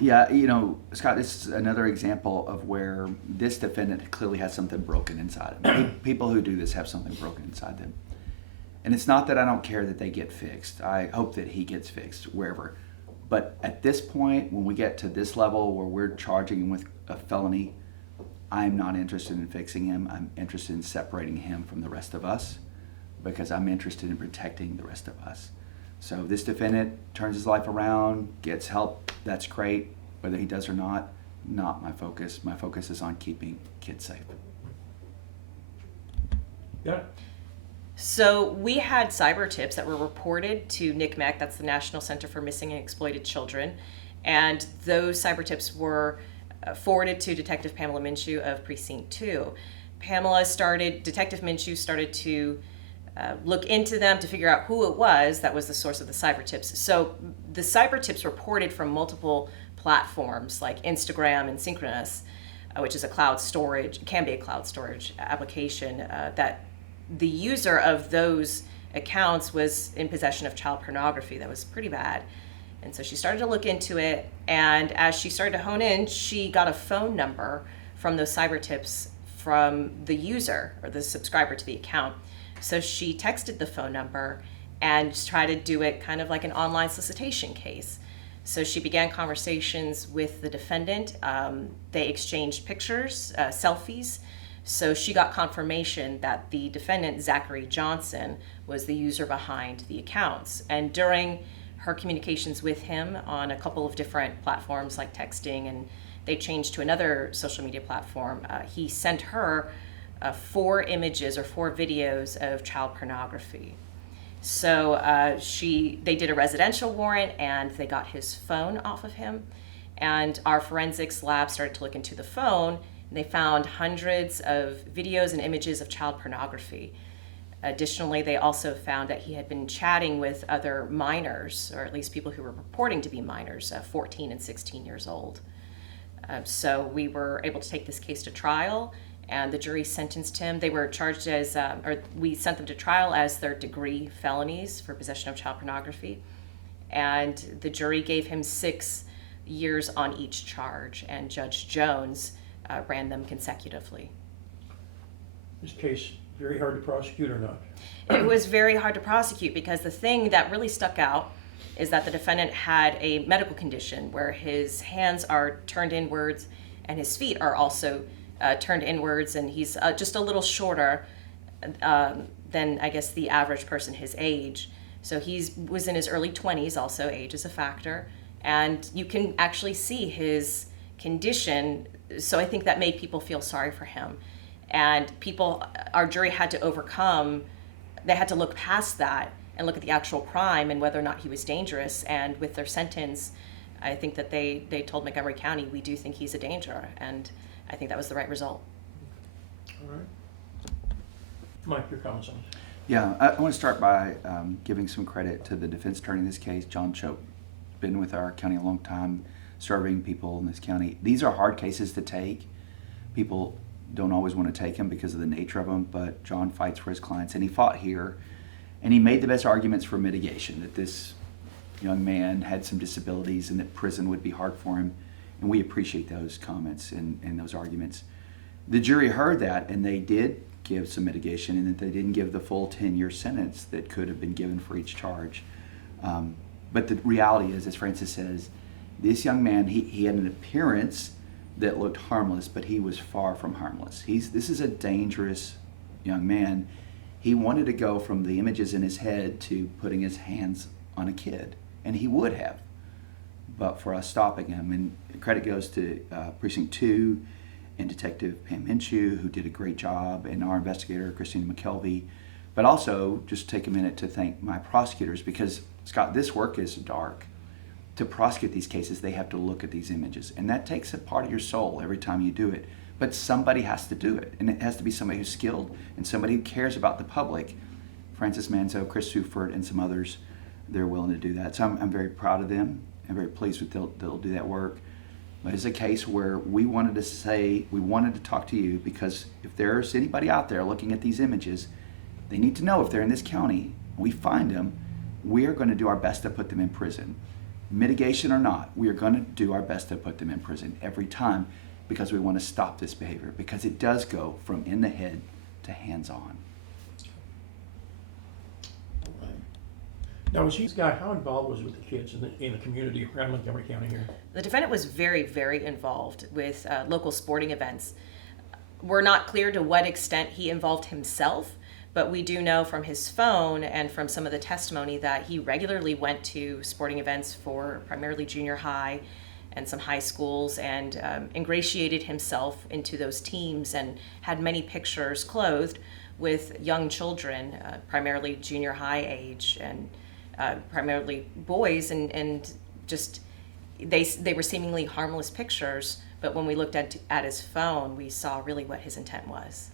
Yeah, Scott, this is another example of where this defendant clearly has something broken inside him. People who do this have something broken inside them. And it's not that I don't care that they get fixed. I hope that he gets fixed wherever. But at this point, when we get to this level where we're charging him with a felony, I'm not interested in fixing him. I'm interested in separating him from the rest of us because I'm interested in protecting the rest of us. So this defendant turns his life around, gets help, that's great. Whether he does or not my focus. My focus is on keeping kids safe. Yeah. So we had cyber tips that were reported to NCMEC, that's the National Center for Missing and Exploited Children, and those cyber tips were forwarded to Detective Pamela Minchew of Precinct 2. Detective Minchew started to look into them to figure out who it was that was the source of the cyber tips. So the cyber tips reported from multiple platforms like Instagram and Synchronous, which is can be a cloud storage application that the user of those accounts was in possession of child pornography. That was pretty bad. And so she started to look into it, and as she started to hone in, she got a phone number from those cyber tips from the user or the subscriber to the account. So she texted the phone number and tried to do it kind of like an online solicitation case. So she began conversations with the defendant. They exchanged pictures, selfies. So she got confirmation that the defendant, Zachary Johnson, was the user behind the accounts. And during her communications with him on a couple of different platforms like texting, and they changed to another social media platform, he sent her 4 images or 4 videos of child pornography. So they did a residential warrant and they got his phone off of him. And our forensics lab started to look into the phone, and they found hundreds of videos and images of child pornography. Additionally, they also found that he had been chatting with other minors, or at least people who were purporting to be minors, 14 and 16 years old. So we were able to take this case to trial, and the jury sentenced him. They were charged we sent them to trial as third-degree felonies for possession of child pornography. And the jury gave him 6 years on each charge, and Judge Jones ran them consecutively. This case very hard to prosecute or not? It was very hard to prosecute because the thing that really stuck out is that the defendant had a medical condition where his hands are turned inwards and his feet are also turned inwards, and he's just a little shorter than, I guess, the average person his age. So he was in his early 20s, also age is a factor, and you can actually see his condition. So I think that made people feel sorry for him. And our jury had to they had to look past that and look at the actual crime and whether or not he was dangerous. And with their sentence, I think that they told Montgomery County, we do think he's a danger. And I think that was the right result. All right. Mike, your comments on this? Yeah, I want to start by giving some credit to the defense attorney in this case, John Choate. Been with our county a long time, serving people in this county. These are hard cases to take. People don't always want to take them because of the nature of them, but John fights for his clients, and he fought here, and he made the best arguments for mitigation, that this young man had some disabilities and that prison would be hard for him, and we appreciate those comments and those arguments. The jury heard that, and they did give some mitigation, and that they didn't give the full 10-year sentence that could have been given for each charge. But the reality is, as Francis says, this young man, he had an appearance that looked harmless, but he was far from harmless. This is a dangerous young man. He wanted to go from the images in his head to putting his hands on a kid, and he would have, but for us stopping him. And credit goes to Precinct 2 and Detective Pam Minchew, who did a great job, and our investigator, Christina McKelvey. But also, just take a minute to thank my prosecutors, because, Scott, this work is dark. To prosecute these cases, they have to look at these images, and that takes a part of your soul every time you do it. But somebody has to do it, and it has to be somebody who's skilled and somebody who cares about the public. Francis Manzo, Chris Sufert, and some others, they're willing to do that. So I'm very proud of them. I'm very pleased with they'll do that work. But it's a case where we wanted to talk to you, because if there's anybody out there looking at these images, they need to know if they're in this county, we find them, we are going to do our best to put them in prison. Mitigation or not, we are going to do our best to put them in prison every time because we want to stop this behavior, because it does go from in the head to hands-on. All right. Now, was this guy, how involved was he with the kids in the community around Montgomery County here? The defendant was very, very involved with local sporting events. We're not clear to what extent he involved himself, but we do know from his phone and from some of the testimony that he regularly went to sporting events for primarily junior high and some high schools, and ingratiated himself into those teams and had many pictures clothed with young children, primarily junior high age, and primarily boys, and just they were seemingly harmless pictures, but when we looked at his phone, we saw really what his intent was.